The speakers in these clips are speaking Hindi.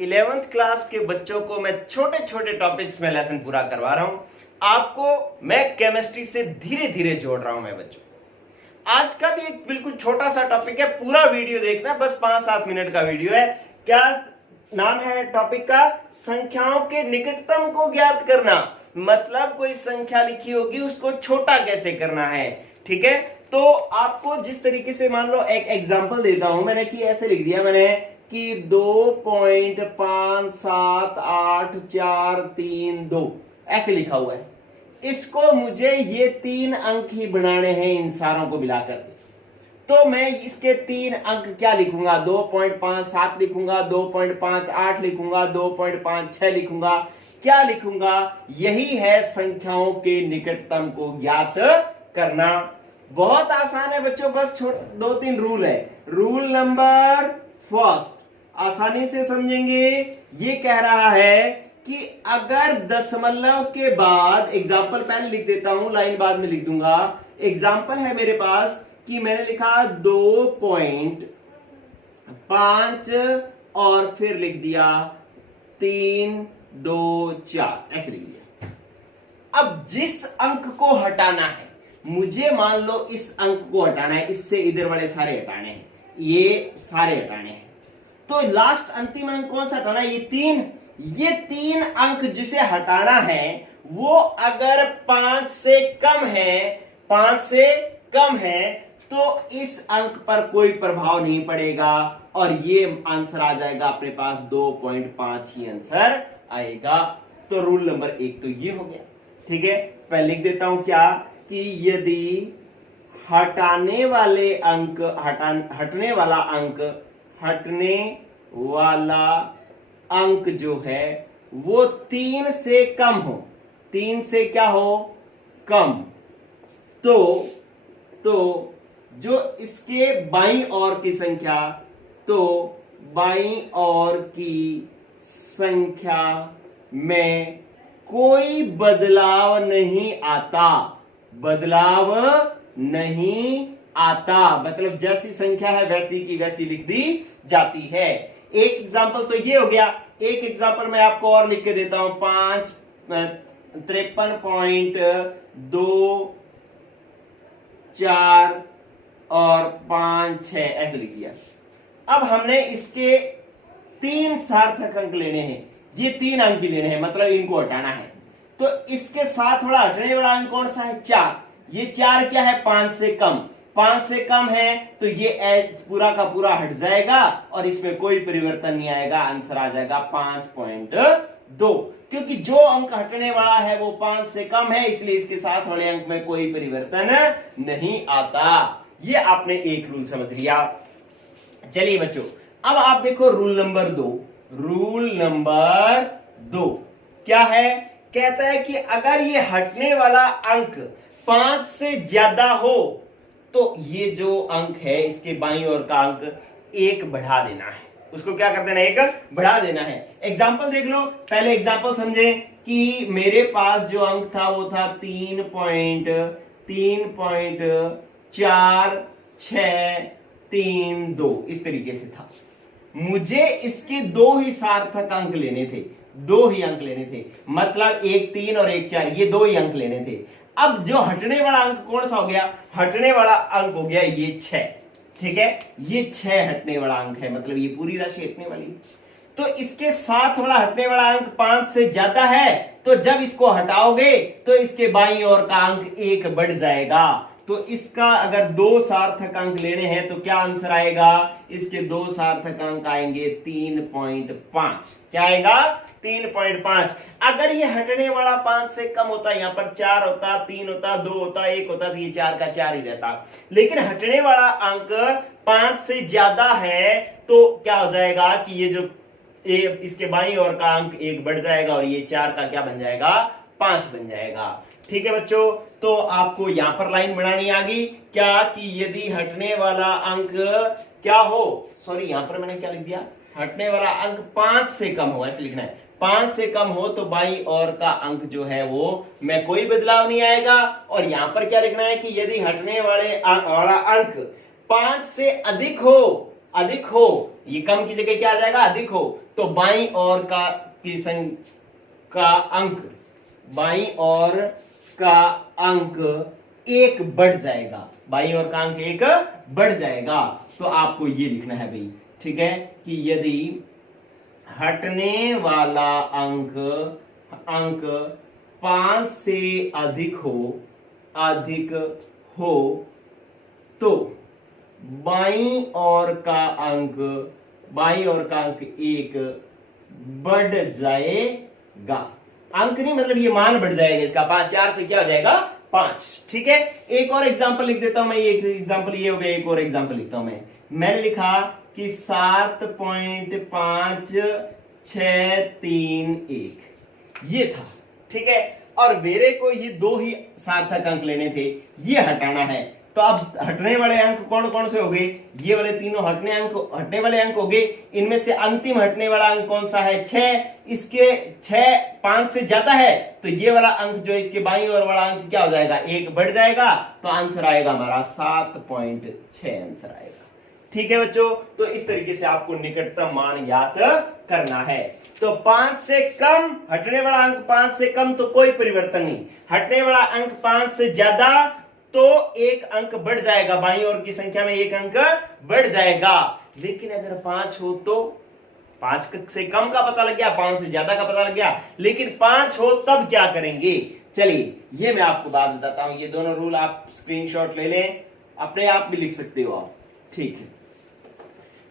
11th क्लास के बच्चों को मैं छोटे छोटे टॉपिक्स में लेसन पूरा करवा रहा हूं। आपको मैं केमिस्ट्री से धीरे धीरे जोड़ रहा हूं मैं बच्चों। आज का भी एक बिल्कुल छोटा सा टॉपिक है, पूरा वीडियो देखना, बस 5-7 मिनट का वीडियो है। क्या नाम है टॉपिक का? संख्याओं के निकटतम को ज्ञात करना। मतलब कोई संख्या लिखी होगी उसको छोटा कैसे करना है, ठीक है। तो आपको जिस तरीके से, मान लो एक एग्जांपल देता हूं मैंने, कि ऐसे लिख दिया मैंने कि 2.57842 ऐसे लिखा हुआ है। इसको मुझे ये 3 अंक ही बनाने हैं इन सारों को मिलाकर के। तो मैं इसके 3 अंक क्या लिखूंगा? 2.57 लिखूंगा, 2.58 लिखूंगा, 2.56 लिखूंगा। क्या लिखूंगा? यही है संख्याओं के निकटतम को ज्ञात करना। बहुत आसान है बच्चों, बस 2-3 रूल है। रूल नंबर फर्स्ट आसानी से समझेंगे। ये कह रहा है कि अगर दशमलव के बाद, एग्जाम्पल पहले लिख देता हूं, लाइन बाद में लिख दूंगा। एग्जाम्पल है मेरे पास कि मैंने लिखा 2.5 और फिर लिख दिया 3, 2, 4 ऐसे लिख दिया। अब जिस अंक को हटाना है, मुझे मान लो इस अंक को हटाना है, इससे इधर वाले सारे हटाने हैं, ये सारे हटाने हैं। तो लास्ट अंतिम अंक कौन सा हटाना है? ये 3। ये 3 अंक जिसे हटाना है वो अगर 5 से कम है, 5 से कम है, तो इस अंक पर कोई प्रभाव नहीं पड़ेगा और ये आंसर आ जाएगा अपने पास 2.5 ही आंसर आएगा। तो रूल नंबर 1 तो ये हो गया, ठीक है। मैं लिख देता हूं क्या, कि यदि हटने वाला अंक जो है वो 3 से कम हो, 3 से क्या हो? कम, तो जो इसके बाईं ओर की संख्या, तो बाईं ओर की संख्या में कोई बदलाव नहीं आता। बदलाव नहीं आता मतलब जैसी संख्या है वैसी की वैसी लिख दी जाती है। एक एग्जांपल तो ये हो गया। एक एग्जांपल मैं आपको और लिख के देता हूं, 53.24 और 5, 6 ऐसे लिख दिया। अब हमने इसके 3 सार्थक अंक लेने हैं, ये 3 अंक ही लेने हैं, मतलब इनको हटाना है। तो इसके साथ वाला हटने वाला अंक कौन सा है? 4। ये 4 क्या है? 5 से कम। 5 से कम है तो ये पूरा का पूरा हट जाएगा और इसमें कोई परिवर्तन नहीं आएगा, आंसर आ जाएगा 5.2। क्योंकि जो अंक हटने वाला है वो 5 से कम है, इसलिए इसके साथ वाले अंक में कोई परिवर्तन नहीं आता। ये आपने एक रूल समझ लिया। चलिए बच्चों, अब आप देखो रूल नंबर 2। रूल नंबर 2 क्या है? कहता है कि अगर ये हटने वाला अंक 5 से ज्यादा हो तो ये जो अंक है इसके बाईं ओर का अंक 1 बढ़ा देना है। उसको क्या कर देना है? 1 बढ़ा देना है। एग्जांपल देख लो। पहले एग्जांपल समझे कि मेरे पास जो अंक था वो था 3.4632 इस तरीके से था। मुझे इसके 2 ही सार्थक अंक लेने थे, 2 ही अंक लेने थे, मतलब 1 3 और 1 4, ये 2 ही अंक लेने थे। अब जो हटने वाला अंक कौन सा हो गया? हटने वाला अंक हो गया ये 6, ठीक है। ये 6 हटने वाला अंक है, मतलब ये पूरी राशि हटने वाली है। तो इसके साथ वाला हटने वाला अंक 5 से ज्यादा है, तो जब इसको हटाओगे तो इसके बाईं ओर का अंक 1 बढ़ जाएगा। तो इसका अगर 2 सार्थक अंक लेने हैं तो क्या आंसर आएगा? इसके 2 सार्थक अंक आएंगे 3.5। क्या आएगा? 3.5। अगर ये हटने वाला 5 से कम होता, यहां पर 4 होता, 3 होता, 2 होता, 1 होता, तो ये 4 का 4 ही रहता। लेकिन हटने वाला अंक 5 से ज्यादा है तो क्या हो जाएगा कि ये जो इसके बाईं ओर का अंक 1 बढ़ जाएगा और ये 4 का क्या बन जाएगा? 5 बन जाएगा। ठीक है बच्चों, तो आपको यहां पर लाइन बनानी आ गई क्या, कि यदि हटने वाला अंक क्या हो, सॉरी यहां पर मैंने क्या लिख दिया, हटने वाला अंक 5 से कम हो, ऐसे लिखना है। 5 से कम हो तो बाईं ओर का अंक जो है वो में कोई बदलाव नहीं आएगा। और यहां पर क्या लिखना है कि यदि हटने वाला अंक 5 से अधिक हो अधिक हो, ये कम की जगह क्या आ जाएगा, अधिक हो, तो बाईं ओर का अंक, बाईं ओर का अंक एक बढ़ जाएगा, बाईं ओर का अंक एक बढ़ जाएगा। तो आपको ये लिखना है भाई, ठीक है, कि यदि हटने वाला अंक 5 से अधिक हो तो बाईं ओर का अंक एक बढ़ जाएगा। अंक नहीं मतलब ये मान बढ़ जाएगा इसका, 5 4 से क्या हो जाएगा 5। ठीक है, एक और एग्जांपल लिख देता हूं मैं, एक एग्जांपल ये हो गया, एक और एग्जांपल लिखता हूं मैंने लिखा कि 7.5631 ये था। ठीक है, और मेरे को ये दो ही सार्थक अंक लेने थे, ये हटाना है। तो अब हटने वाले अंक कौन कौन से हो गए, ये वाले तीनों हटने वाले अंक हो गए। इनमें से अंतिम हटने वाला अंक कौन सा है, 6। इसके 6 5 से ज्यादा है तो ये वाला अंक जो है इसके बाईं ओर वाला अंक क्या हो जाएगा, एक बढ़ जाएगा। तो आंसर आएगा हमारा 7.6 आंसर आएगा। ठीक है बच्चों, तो इस तरीके से आपको निकटतम मान याद करना है। तो 5 से कम, हटने वाला अंक 5 से कम तो कोई परिवर्तन नहीं, हटने वाला अंक 5 से ज्यादा तो एक अंक बढ़ जाएगा, बाईं ओर की संख्या में एक अंक बढ़ जाएगा। लेकिन अगर 5 हो तो 5 से कम का पता लग गया, 5 से ज्यादा का पता लग गया, लेकिन 5 हो तब क्या करेंगे, चलिए ये मैं आपको बात बताता हूं। ये दोनों रूल आप स्क्रीनशॉट ले लें, अपने आप भी लिख सकते हो आप। ठीक है,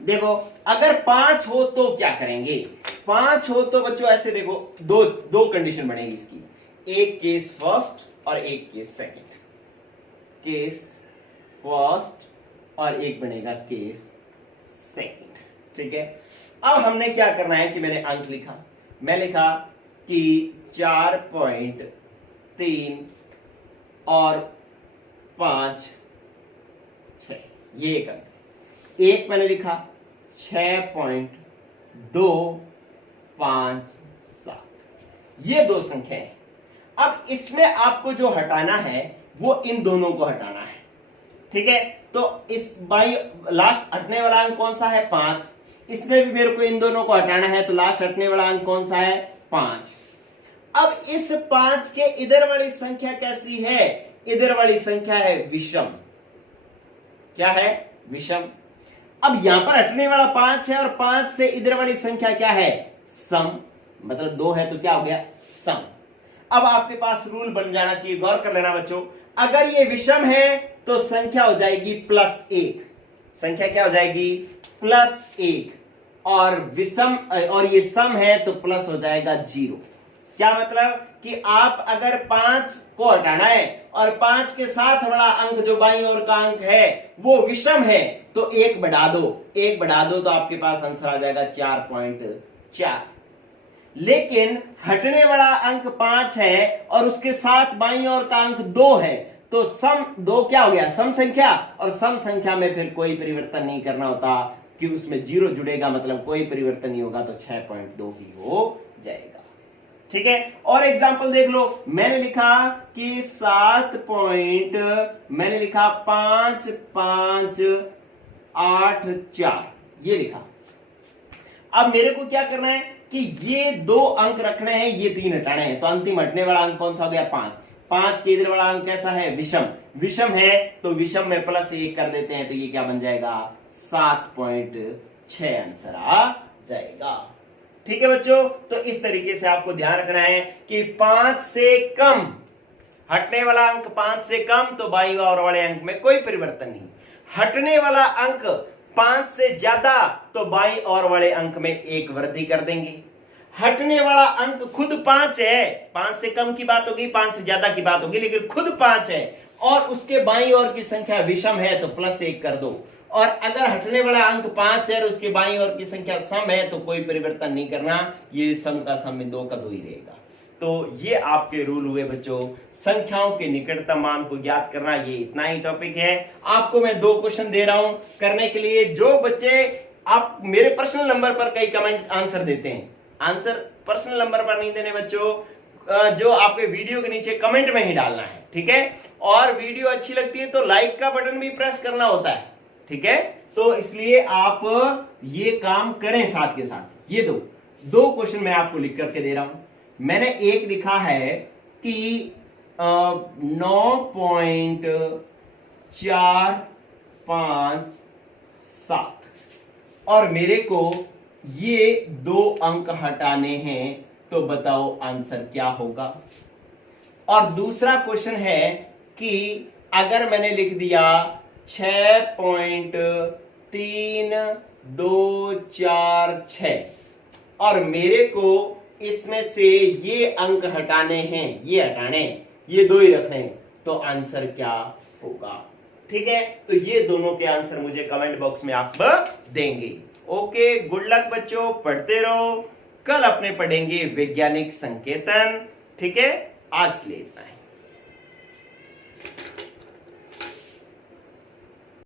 देखो अगर 5 हो तो क्या करेंगे, 5 हो तो बच्चों ऐसे देखो, दो कंडीशन बनेगी इसकी, एक केस फर्स्ट और एक केस सेकंड। केस फर्स्ट और एक बनेगा केस सेकंड। ठीक है, अब हमने क्या करना है कि मैंने अंक लिखा, मैं लिखा कि 4.3 और 5 6, ये एक अंक। एक मैंने लिखा 6.257, ये दो संख्या है। अब इसमें आपको जो हटाना है वो इन दोनों को हटाना है। ठीक है, तो इस बाई लास्ट हटने वाला अंक कौन सा है, 5। इसमें भी मेरे को इन दोनों को हटाना है, तो लास्ट हटने वाला अंक कौन सा है, 5। अब इस 5 के इधर वाली संख्या कैसी है, इधर वाली संख्या है विषम। क्या है, विषम। अब यहां पर हटने वाला 5 है और 5 से इधर वाली संख्या क्या है, सम, मतलब 2 है तो क्या हो गया, सम। अब आपके पास रूल बन जाना चाहिए, गौर कर लेना बच्चों, अगर ये विषम है तो संख्या हो जाएगी +1, संख्या क्या हो जाएगी, +1, और विषम और ये सम है तो प्लस हो जाएगा 0। क्या मतलब कि आप अगर 5 को हटाना है और 5 के साथ वाला अंक जो बाईं ओर का अंक है वो विषम है तो 1 बढ़ा दो, 1 बढ़ा दो तो आपके पास आंसर आ जाएगा 4.4। लेकिन हटने वाला अंक 5 है और उसके साथ बाईं ओर का अंक 2 है तो सम 2 क्या हो गया, सम संख्या, और सम संख्या में फिर कोई परिवर्तन नहीं करना होता कि उसमें 0 जुड़ेगा, मतलब कोई परिवर्तन नहीं होगा, तो 6.2 ही हो जाएगा। ठीक है, और एग्जांपल देख लो, मैंने लिखा कि 5.84 ये लिखा। अब मेरे को क्या करना है कि ये 2 अंक रखने हैं, ये 3 हटाने हैं, तो अंतिम हटने वाला अंक कौन सा हो गया, 5। 5 के इधर वाला अंक कैसा है, विषम। विषम है तो विषम में +1 कर देते हैं, तो ये क्या बन जाएगा, 7.6 आंसर आ जाएगा। ठीक है बच्चों, तो इस तरीके से आपको ध्यान रखना है कि 5 से कम, हटने वाला अंक 5 से कम तो बाईं ओर वाले अंक में कोई परिवर्तन नहीं, हटने वाला अंक 5 से ज्यादा तो बाईं ओर वाले अंक में 1 वृद्धि कर देंगे। हटने वाला अंक खुद 5 है, 5 से कम की बात होगी, 5 से ज्यादा की बात होगी, लेकिन खुद 5 है और उसके बाईं ओर की संख्या विषम है तो +1 कर दो। और अगर हटने वाला अंक 5 है और उसके बाईं ओर की संख्या सम है तो कोई परिवर्तन नहीं करना, ये सम का सम में 2 का 2 ही रहेगा। तो ये आपके रूल हुए बच्चों, संख्याओं के निकटतम मान को ज्ञात करना। ये इतना ही टॉपिक है। आपको मैं 2 क्वेश्चन दे रहा हूं करने के लिए। जो बच्चे आप मेरे पर्सनल नंबर पर कई कमेंट आंसर देते हैं, आंसर पर्सनल नंबर पर नहीं देने बच्चों, जो आपके वीडियो के नीचे कमेंट में ही डालना है। ठीक है, और वीडियो अच्छी लगती है तो लाइक का बटन भी प्रेस करना होता है। ठीक है, तो इसलिए आप ये काम करें साथ के साथ। ये दो क्वेश्चन मैं आपको लिख करके दे रहा हूं। मैंने एक लिखा है कि 9.457 और मेरे को ये 2 अंक हटाने हैं, तो बताओ आंसर क्या होगा। और दूसरा क्वेश्चन है कि अगर मैंने लिख दिया 6.3246 और मेरे को इसमें से ये अंक हटाने हैं, ये हटाने, ये 2 ही रखने हैं, तो आंसर क्या होगा। ठीक है, तो ये दोनों के आंसर मुझे कमेंट बॉक्स में आप देंगे। ओके, गुड लक बच्चों, पढ़ते रहो। कल अपने पढ़ेंगे वैज्ञानिक संकेतन। ठीक है, आज के लिए इतना है।